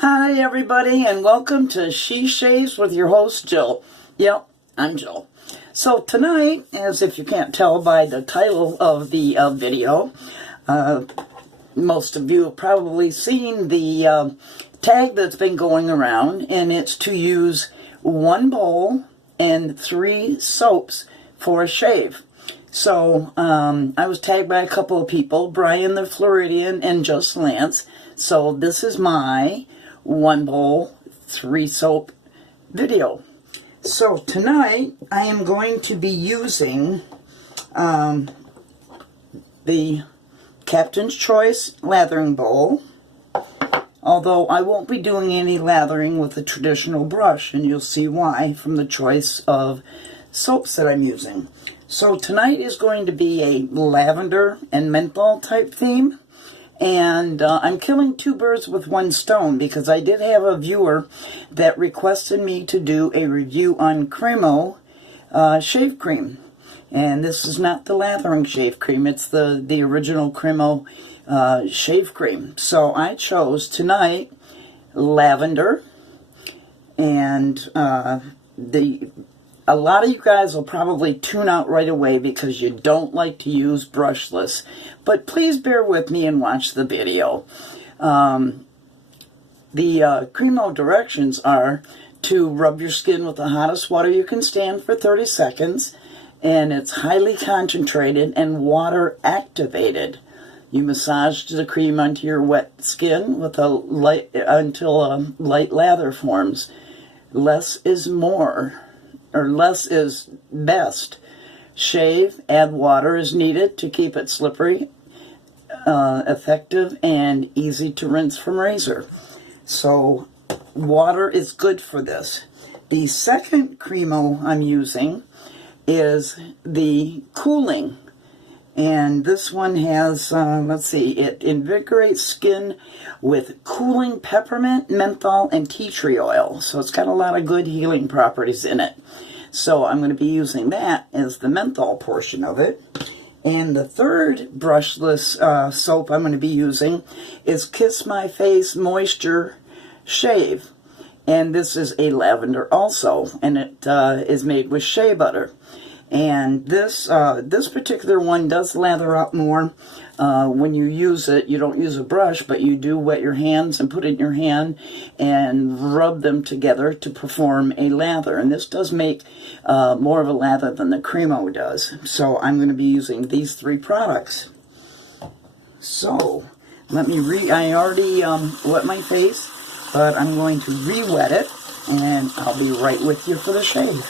Hi everybody, and welcome to She Shaves with your host Jill. Yep, I'm Jill. So tonight, as if you can't tell by the title of the video, most of you have probably seen the tag that's been going around, and it's to use 1 bowl and 3 soaps for a shave. So I was tagged by a couple of people, Brian the Floridian and Just Lance. So this is my 1 bowl, 3 soap video. So tonight I am going to be using the Captain's Choice lathering bowl, although I won't be doing any lathering with a traditional brush, and you'll see why from the choice of soaps that I'm using. So tonight is going to be a lavender and menthol type theme. And I'm killing 2 birds with 1 stone, because I did have a viewer that requested me to do a review on Cremo shave cream. And this is not the Lathering shave cream, it's the original Cremo shave cream. So I chose tonight lavender, and a lot of you guys will probably tune out right away because you don't like to use brushless. But please bear with me and watch the video. The Cremo directions are to rub your skin with the hottest water you can stand for 30 seconds. And it's highly concentrated and water activated. You massage the cream onto your wet skin with until a light lather forms. Less is more. Or less is best. Shave, add water as needed to keep it slippery, effective, and easy to rinse from razor. So water is good for this. The second Cremo I'm using is the cooling. And this one has, let's see, it invigorates skin with cooling peppermint, menthol, and tea tree oil. So it's got a lot of good healing properties in it. So I'm going to be using that as the menthol portion of it. And the third brushless soap I'm going to be using is Kiss My Face Moisture Shave. And this is a lavender also, and it is made with shea butter. And this particular one does lather up more. When you use it, you don't use a brush, but you do wet your hands and put it in your hand and rub them together to perform a lather. And this does make more of a lather than the Cremo does. So I'm going to be using these 3 products. So let me I already wet my face, but I'm going to re-wet it, and I'll be right with you for the shave.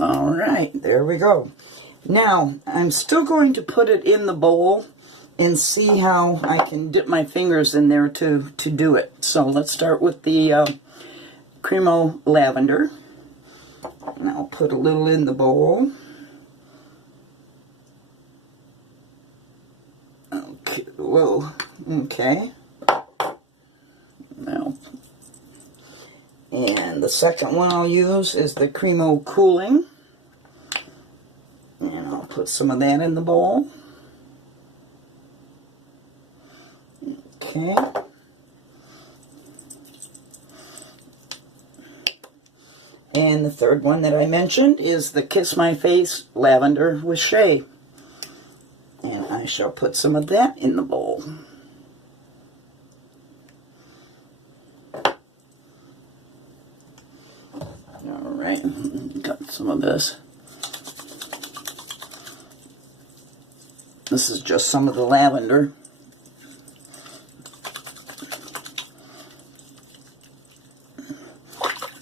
Alright, there we go. Now, I'm still going to put it in the bowl and see how I can dip my fingers in there to do it. So let's start with the Cremo lavender. And I'll put a little in the bowl. Okay, whoa, okay. Now, and the second one I'll use is the Cremo Cooling. And I'll put some of that in the bowl. Okay. And the third one that I mentioned is the Kiss My Face Lavender with Shea. And I shall put some of that in the bowl. Alright, got some of this. This is just some of the lavender.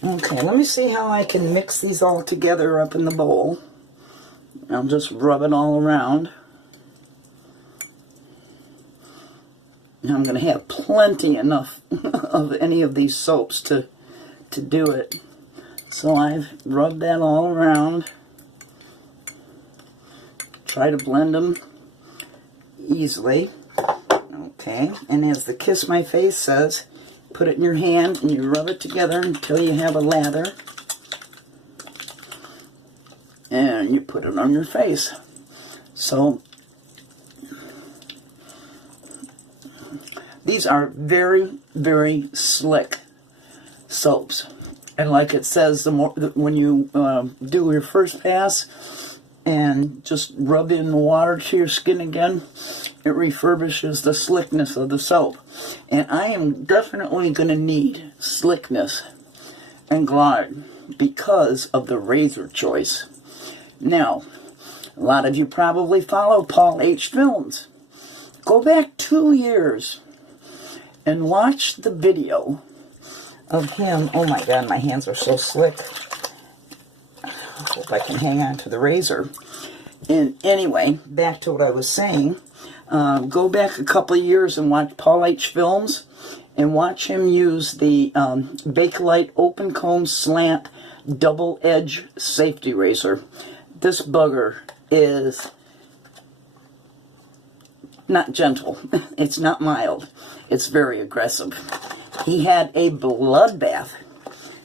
Okay, let me see how I can mix these all together up in the bowl. I'll just rub it all around. I'm going to have plenty enough of any of these soaps to do it. So I've rubbed that all around. Try to blend them easily. Okay, and as the Kiss My Face says, put it in your hand and you rub it together until you have a lather. And you put it on your face. So these are very, very slick soaps. And like it says, the more when you do your first pass and just rub in the water to your skin again, it refurbishes the slickness of the soap. And I am definitely going to need slickness and glide because of the razor choice. Now, a lot of you probably follow Paul H. Films. Go back 2 years and watch the video of him. Oh my God, my hands are so slick. I hope I can hang on to the razor. And anyway, back to what I was saying. Go back a couple of years and watch Paul H. Films and watch him use the Bakelite Open Comb Slant Double Edge Safety Razor. This bugger is not gentle. It's not mild. It's very aggressive. He had a bloodbath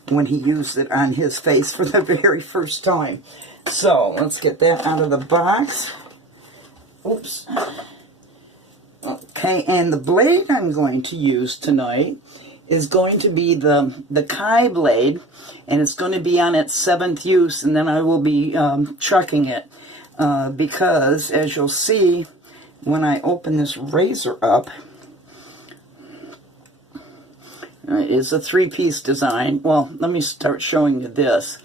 when he used it on his face for the very first time. So, let's get that out of the box. Oops. Okay, and the blade I'm going to use tonight is going to be the Kai blade, and it's going to be on its 7th use, and then I will be chucking it because, as you'll see, when I open this razor up, it is a 3-piece design. Well, let me start showing you this.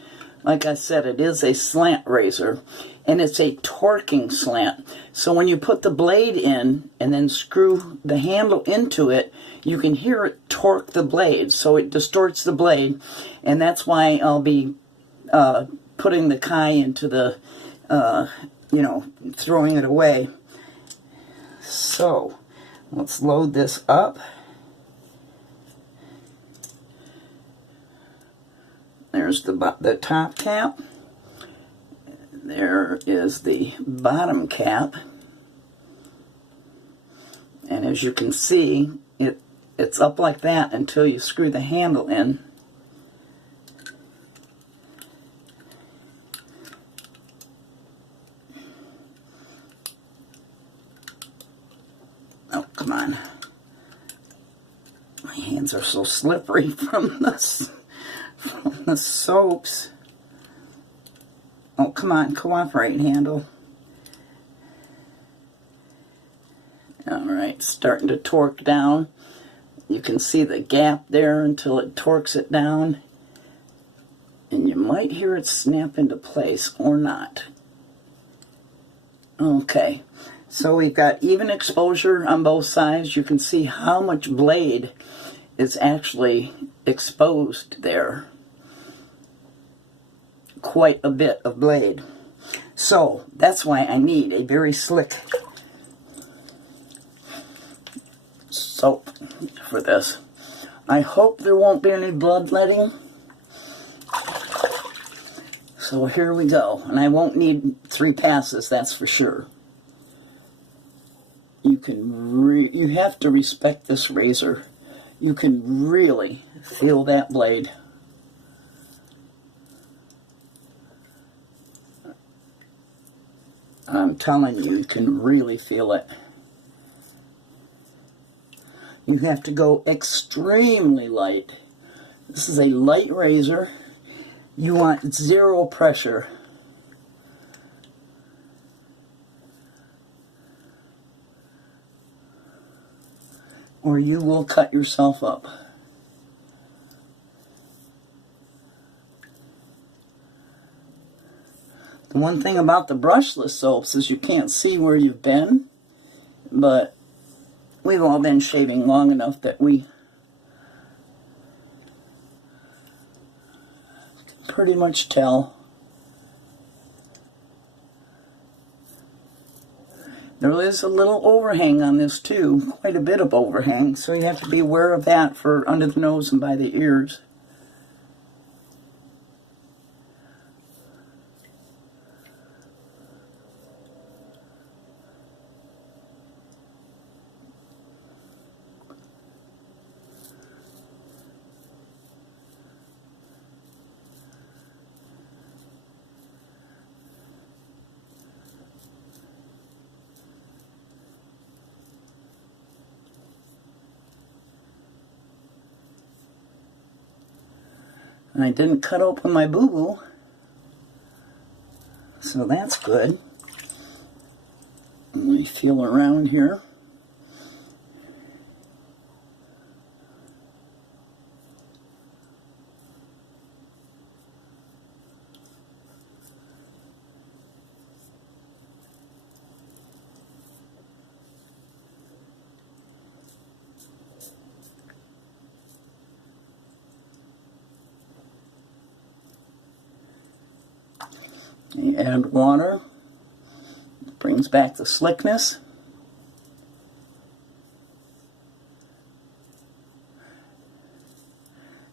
Like I said, it is a slant razor, and it's a torquing slant. So when you put the blade in and then screw the handle into it, you can hear it torque the blade. So it distorts the blade, and that's why I'll be putting the Kai into the, throwing it away. So let's load this up. There's the top cap. There is the bottom cap. And as you can see, it's up like that until you screw the handle in. Oh, come on. My hands are so slippery from this. The soaps. Oh, come on, cooperate, handle. Alright, starting to torque down. You can see the gap there until it torques it down. And you might hear it snap into place or not. Okay, so we've got even exposure on both sides. You can see how much blade is actually exposed there. Quite a bit of blade. So that's why I need a very slick soap for this. I hope there won't be any bloodletting. So here we go. And I won't need 3 passes, that's for sure. You have to respect this razor. You can really feel that blade. I'm telling you, you can really feel it. You have to go extremely light. This is a light razor. You want 0 pressure. Or you will cut yourself up. The one thing about the brushless soaps is you can't see where you've been, but we've all been shaving long enough that we pretty much tell. There is a little overhang on this too, quite a bit of overhang, so you have to be aware of that for under the nose and by the ears. And I didn't cut open my boo-boo, so that's good. Let me feel around here. You add water, brings back the slickness.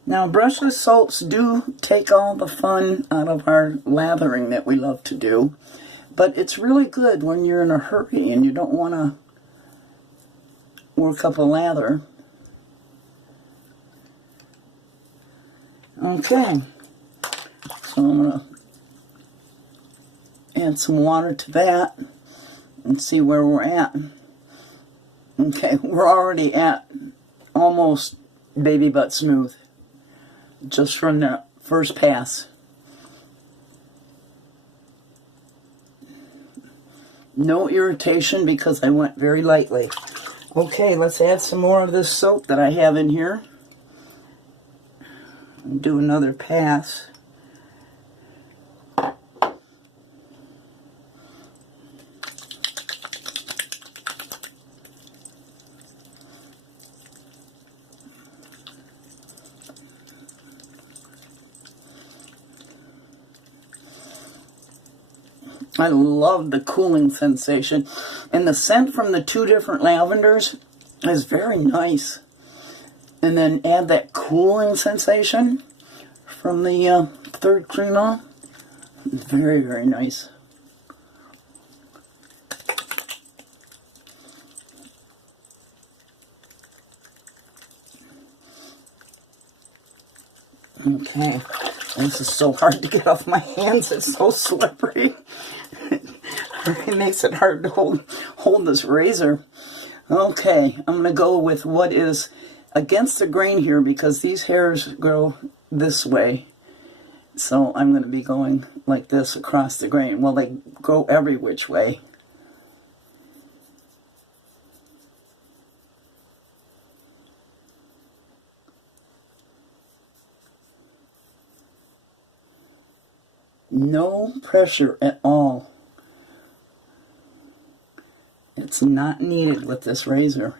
Now, brushless soaps do take all the fun out of our lathering that we love to do, but it's really good when you're in a hurry and you don't want to work up a lather. Okay, so I'm going to add some water to that and see where we're at. Okay, we're already at almost baby butt smooth just from the first pass. No irritation because I went very lightly. Okay, let's add some more of this soap that I have in here. Do another pass. I love the cooling sensation, and the scent from the two different lavenders is very nice. And then add that cooling sensation from the third Cremo. Very, very nice. Okay, this is so hard to get off my hands. It's so slippery. It makes it hard to hold this razor. Okay, I'm going to go with what is against the grain here because these hairs grow this way. So I'm going to be going like this across the grain. Well, they grow every which way. No pressure at all. It's not needed with this razor.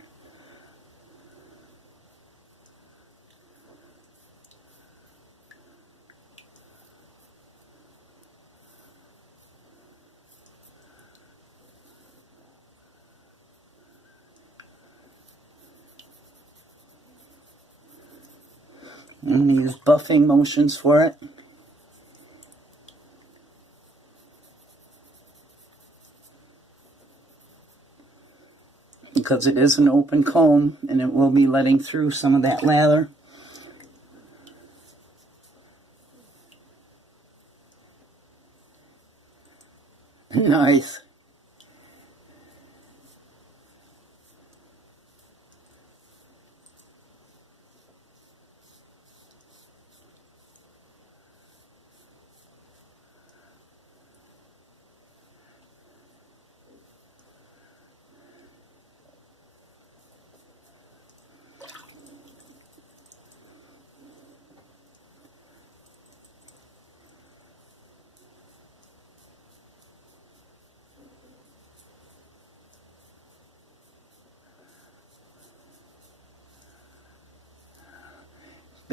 I'm going to use buffing motions for it. Because it is an open comb and it will be letting through some of that lather. Nice.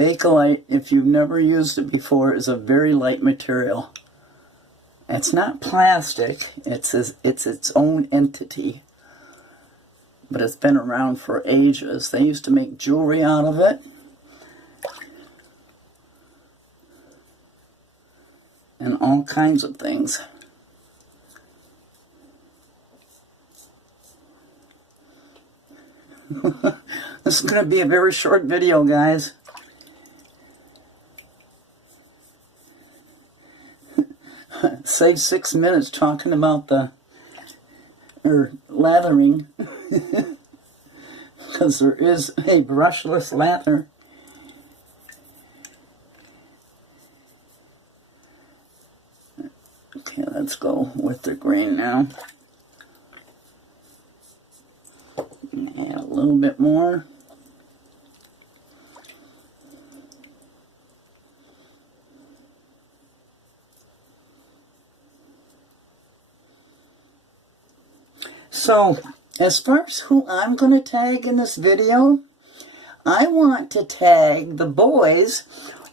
Bakelite, if you've never used it before, is a very light material. It's not plastic, it's its own entity. But it's been around for ages. They used to make jewelry out of it. And all kinds of things. This is going to be a very short video, guys. Save 6 minutes talking about the lathering, because there is a brushless lather. Okay, let's go with the green now. Add a little bit more. So, as far as who I'm going to tag in this video, I want to tag the boys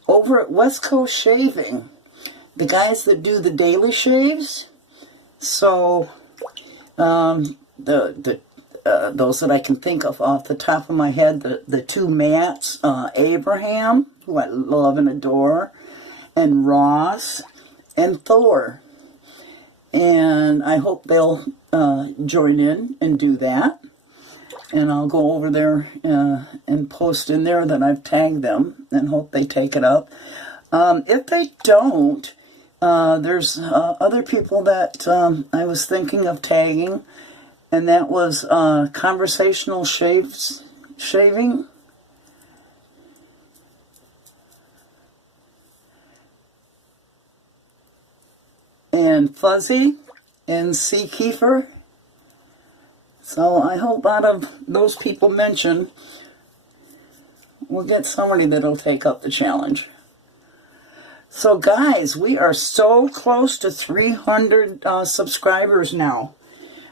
over at West Coast Shaving. The guys that do the daily shaves. So, those that I can think of off the top of my head, the two Matts, Abraham, who I love and adore, and Ross, and Thor. And I hope they'll join in and do that. And I'll go over there and post in there that I've tagged them and hope they take it up. If they don't, there's other people that I was thinking of tagging, and that was Conversational Shaving. And Fuzzy and Sea Kiefer. So I hope out of those people mentioned, we'll get somebody that'll take up the challenge. So guys, we are so close to 300 subscribers now.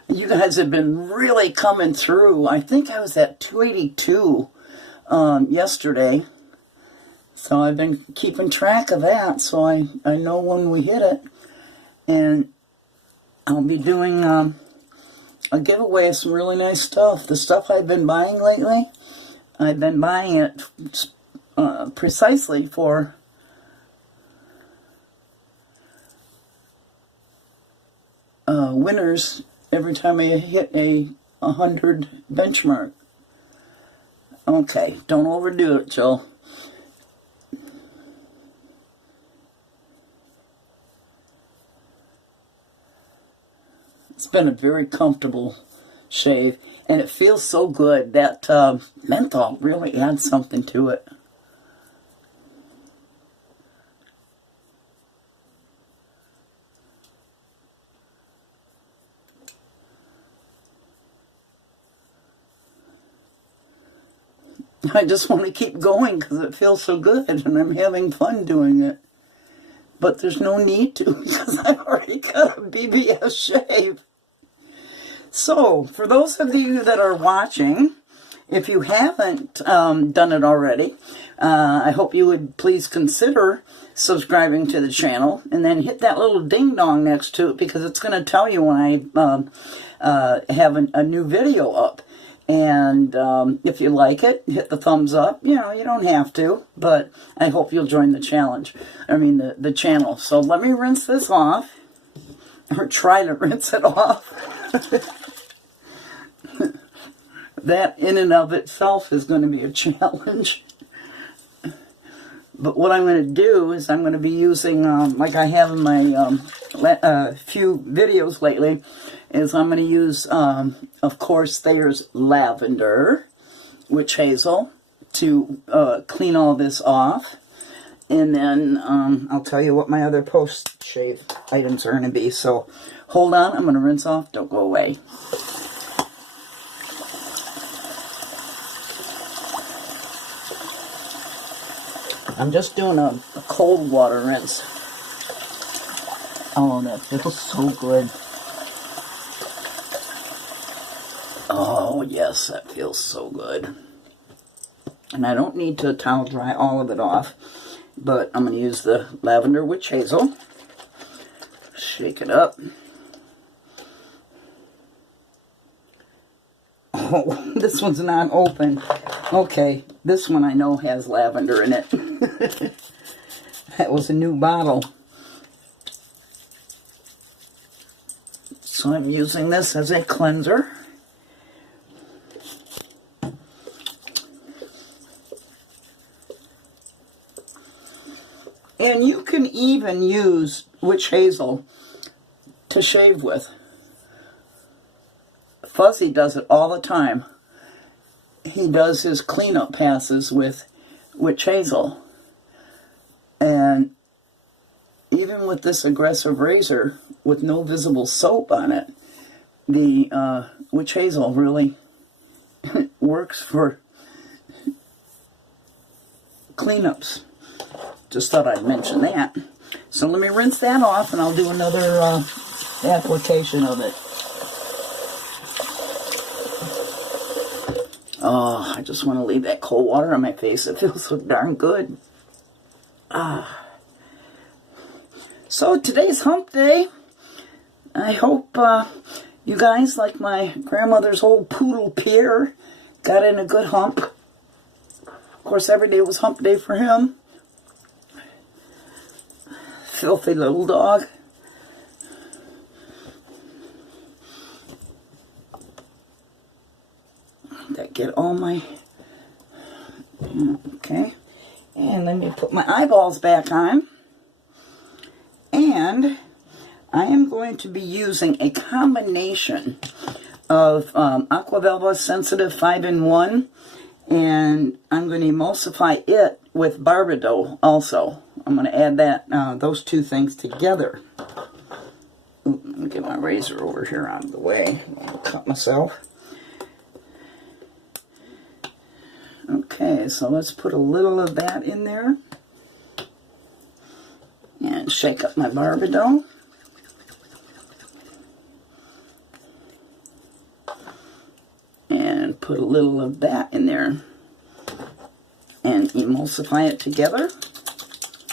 You guys have been really coming through. I think I was at 282 yesterday. So I've been keeping track of that, so I know when we hit it. And I'll be doing a giveaway of some really nice stuff. The stuff I've been buying lately, I've been buying it precisely for winners every time I hit a 100 benchmark. Okay, don't overdo it, Jill. It's been a very comfortable shave, and it feels so good. That menthol really adds something to it. I just want to keep going because it feels so good, and I'm having fun doing it. But there's no need to, because I've already got a BBS shave. So, for those of you that are watching, if you haven't done it already, I hope you would please consider subscribing to the channel, and then hit that little ding-dong next to it, because it's going to tell you when I have a new video up. And if you like it, hit the thumbs up. You know, you don't have to, but I hope you'll join the challenge. I mean, the channel. So let me rinse this off, or try to rinse it off. That in and of itself is going to be a challenge. But what I'm going to do is I'm going to be using, like I have in my few videos lately, is I'm going to use, of course, there's Lavender, Witch Hazel, to clean all this off. And then I'll tell you what my other post-shave items are going to be. So hold on, I'm going to rinse off. Don't go away. I'm just doing a cold water rinse. Oh, that feels so good. Oh, yes, that feels so good. And I don't need to towel dry all of it off, but I'm going to use the Lavender Witch Hazel. Shake it up. Oh, this one's not open. Okay, this one I know has lavender in it. That was a new bottle. So I'm using this as a cleanser. And you can even use witch hazel to shave with. Fuzzy does it all the time. He does his cleanup passes with witch hazel. And even with this aggressive razor with no visible soap on it, the witch hazel really works for cleanups. Just thought I'd mention that. So let me rinse that off and I'll do another application of it. Oh, I just want to leave that cold water on my face. It feels so darn good. So today's hump day. I hope you guys, like my grandmother's old poodle Pierre, got in a good hump. Of course, every day was hump day for him. Filthy little dog. That get all my... Okay. And let me put my eyeballs back on. And I am going to be using a combination of Aqua Velva Sensitive 5-in-1, and I'm going to emulsify it with Barbado also. I'm going to add that those two things together. Ooh, let me get my razor over here out of the way. I'll cut myself. Okay, so let's put a little of that in there. And shake up my Barbado. And put a little of that in there. And emulsify it together.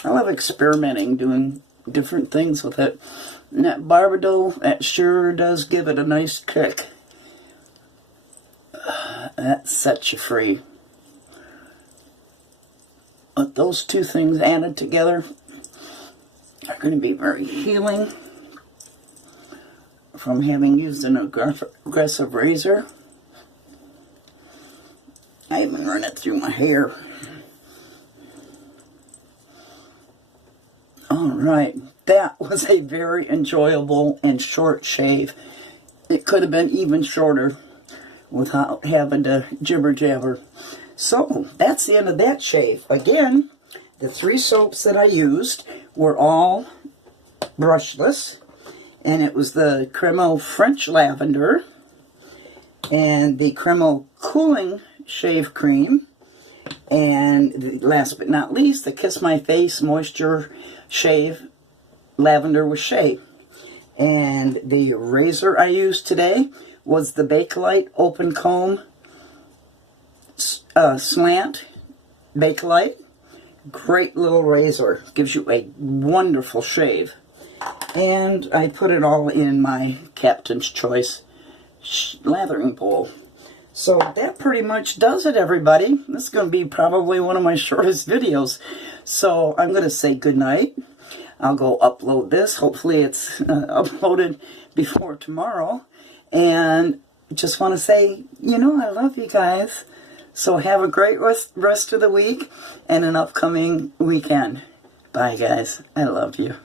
I love experimenting, doing different things with it. And that Barbado, that sure does give it a nice kick. That sets you free. But those two things added together are going to be very healing from having used an aggressive razor. I even run it through my hair. Alright, that was a very enjoyable and short shave. It could have been even shorter without having to jibber jabber. So, that's the end of that shave. Again, the 3 soaps that I used were all brushless. And it was the Cremo French Lavender and the Cremo Cooling Shave Cream. And last but not least, the Kiss My Face Moisture Shave Lavender with Shea. And the razor I used today was the Bakelite Open Comb Slant Bakelite. Great little razor. Gives you a wonderful shave. And I put it all in my Captain's Choice lathering bowl. So that pretty much does it, everybody. This is going to be probably one of my shortest videos. So I'm going to say goodnight. I'll go upload this. Hopefully it's uploaded before tomorrow. And just want to say, you know, I love you guys. So have a great rest of the week and an upcoming weekend. Bye, guys. I love you.